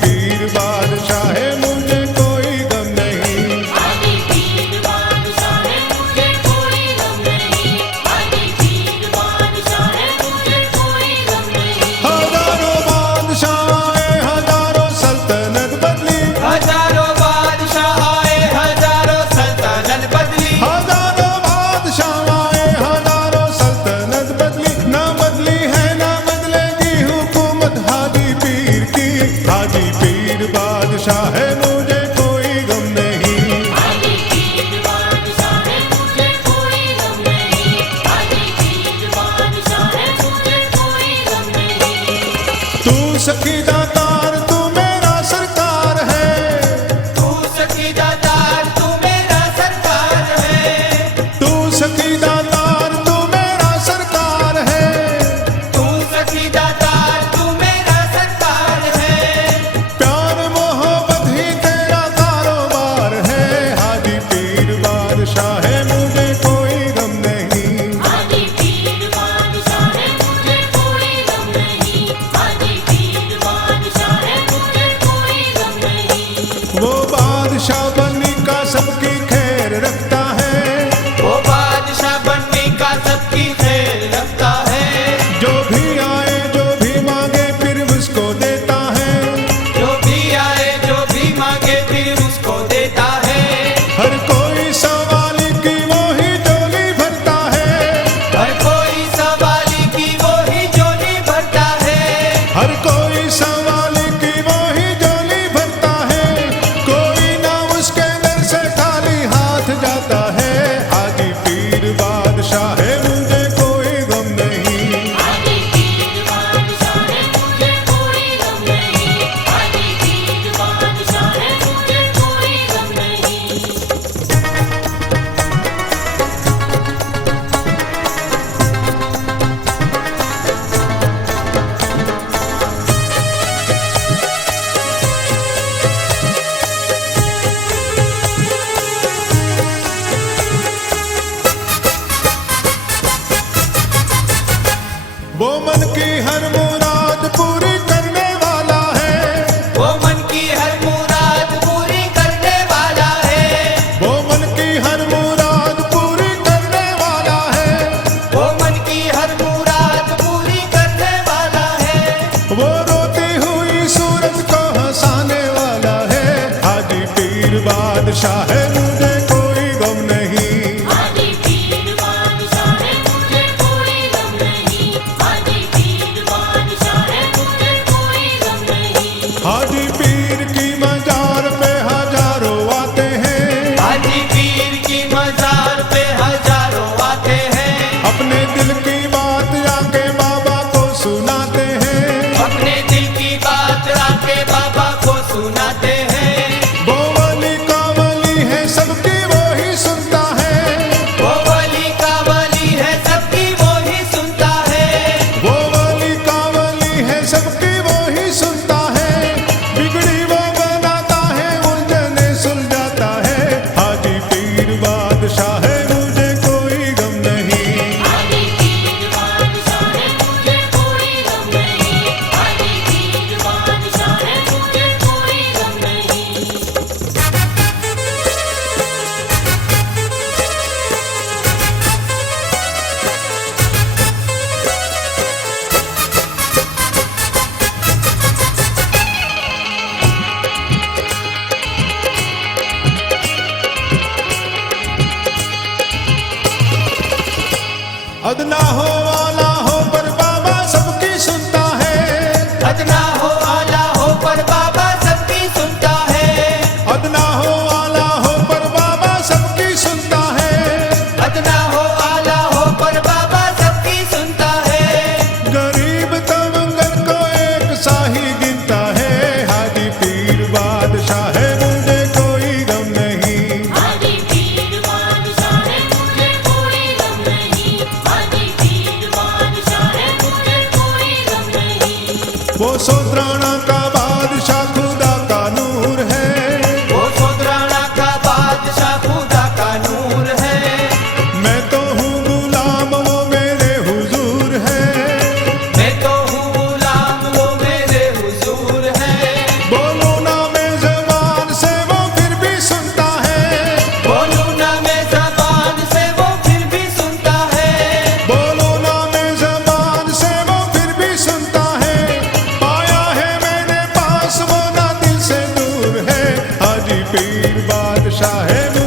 पीर बादशाह है मुझे कोई गम नहीं। हाजी पीर बादशाह है मुझे कोई गम नहीं। हाजी पीर बादशाह है मुझे कोई गम नहीं। हजारों बादशाह आए हजारों सल्तनत बदली। हजारों बादशाह आए हजारों सल्तनत बदली। हजारों बादशाह आए हजारों सल्तनत बदली। ना बदली है ना बदलेगी हुकूमत हाजी पीर की। हाजी पीर बादशाह है मुझे कोई गम नहीं। हाजी पीर बादशाह है मुझे कोई गम नहीं। हाजी पीर बादशाह है मुझे कोई गम नहीं। तू सखी दातार तू मेरा सरकार है। तू सखी दातार तू मेरा सरकार है। तू सखी दातार तू मेरा सरकार है। तू सखी दातार तू मेरा सरकार है। प्यार मोहब्बत ही तेरा कारोबार है। हाजी पीर बादशाह है मुझे कोई गम नहीं। हाजी पीर बादशाह है मुझे कोई गम नहीं। हाजी पीर बादशाह है मुझे कोई गम नहीं। वो बादशाह बनी का सबकी खैर रखता है। वो बादशाह बनने का सबकी खैर रखता है। जो भी आए जो भी मांगे फिर उसको देता है। जो भी आए जो भी मांगे फिर उसको देता है। हर कोई सवाल की वो ही झोली भरता है। हर कोई सवाली की वो ही झोली भरता है। हर कोई सवाल की वो ही झोली भरता है। कोई ना उसके दर से खाली हाथ जाता है। हाजी पीर बादशाह है मुझे कोई गम नहीं। हाजी पीर बादशाह है मुझे कोई गम नहीं। हाजी पीर बादशाह है मुझे कोई गम नहीं। वो मन की हर मुराद पूरी करने वाला है। वो मन की हर मुराद पूरी करने वाला है। वो मन की हर मुराद पूरी करने वाला है। वो मन की हर मुराद पूरी करने वाला है। वो रोती हुई सूरज को हंसाने वाला है। हाजी पीर बादशाह है मुझे कोई गम नहीं। हाजी पीर बादशाह है मुझे कोई गम नहीं। हाजी पीर बादशाह है मुझे कोई गम नहीं। हाजी पीर की मजार पे हजारों आते हैं। हाजी पीर की मजार पे हजारों आते हैं। अपने दिल की बात आके बाबा को सुनाते हैं। अपने दिल की बात आके बाबा को सुनाते हैं। वो वली का वली है पीर बादशाह है